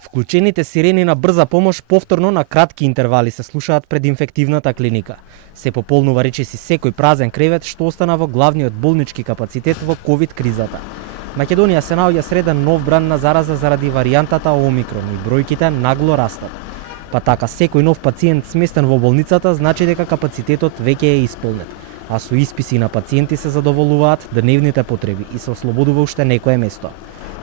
Вклучените сирени на брза помош повторно на кратки интервали се слушаат пред инфективната клиника. Се пополнува речиси секој празен кревет што остана во главниот болнички капацитет во ковид кризата. Македонија се наоѓа сред нов бран на зараза заради варијантата Омикрон и бројките нагло растат. Па така секој нов пациент сместен во болницата значи дека капацитетот веќе е исполнет, а со исписи на пациенти се задоволуваат дневните потреби и се ослободува уште некое место.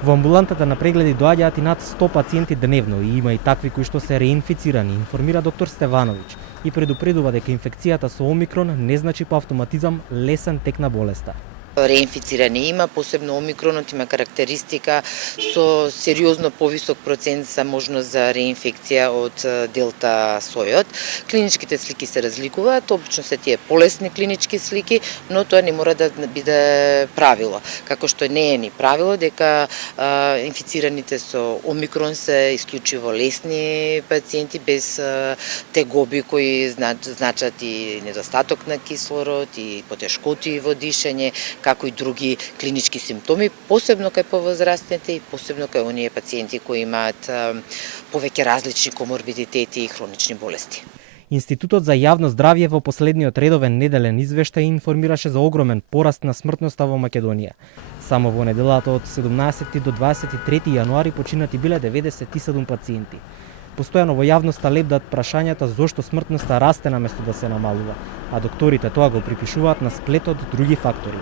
Во амбулантата на прегледи доаѓаат и над 100 пациенти дневно и има и такви кои што се реинфицирани, информира доктор Стевановиќ и предупредува дека инфекцијата со Омикрон не значи по автоматизам лесен тек на болеста. Реинфицирање има, посебно омикронот има карактеристика со сериозно повисок процент за можност за реинфекција од делта сојот. Клиничките слики се разликуваат, обично се тие полесни клинички слики, но тоа не мора да биде правило. Како што не е ни правило дека инфицираните со омикрон се исклучиво лесни пациенти без тегоби кои значат и недостаток на кислород и потешкоти во дишење, како и други клинички симптоми, посебно кај повозрастните и посебно кај оние пациенти кои имаат повеќе различни коморбидитети и хронични болести. Институтот за јавно здравје во последниот редовен неделен извештај информираше за огромен пораст на смртноста во Македонија. Само во неделата од 17 до 23 јануари починати биле 97 пациенти. Постојано во јавноста лебдат прашањата зошто смртноста расте наместо да се намалува, а докторите тоа го припишуваат на сплетот други фактори.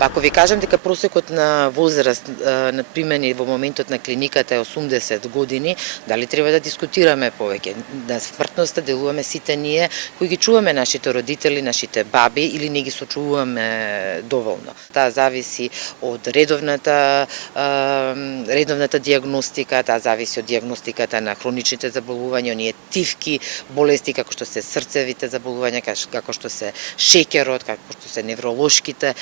Ако ви кажам дека просекот на возраст на примени во моментот на клиниката е 80 години, дали треба да дискутираме повеќе? На смртноста делуваме сите ние кои ги чуваме нашите родители, нашите баби или не ги сочуваме доволно. Таа зависи од редовната диагностика, таа зависи од диагностиката на хроничните заболувања, оние тивки болести како што се срцевите заболувања, како што се шеќерот, како што се невролошките.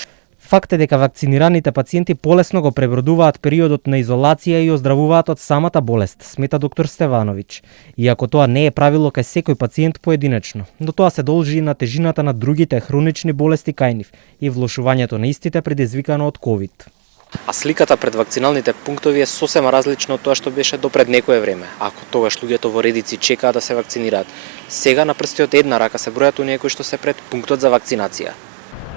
Факт е дека вакцинираните пациенти полесно го пребродуваат периодот на изолација и оздравуваат од самата болест, смета доктор Стевановиќ. Иако тоа не е правило кај секој пациент поединечно, но тоа се должи и на тежината на другите хронични болести кај нив и влошувањето на истите предизвикано од ковид. А сликата пред вакциналните пунктови е сосема различна од тоа што беше допред некое време. Ако тогаш луѓето во редици чекаат да се вакцинираат, сега на прстите од една рака се бројат оние кои што се пред пунктот за вакцинација.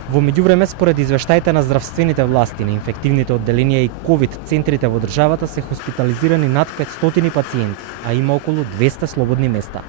Во меѓувреме, според извештаите на здравствените власти на инфективните одделенија и ковид центрите во државата се хоспитализирани над 500 пациенти, а има околу 200 слободни места.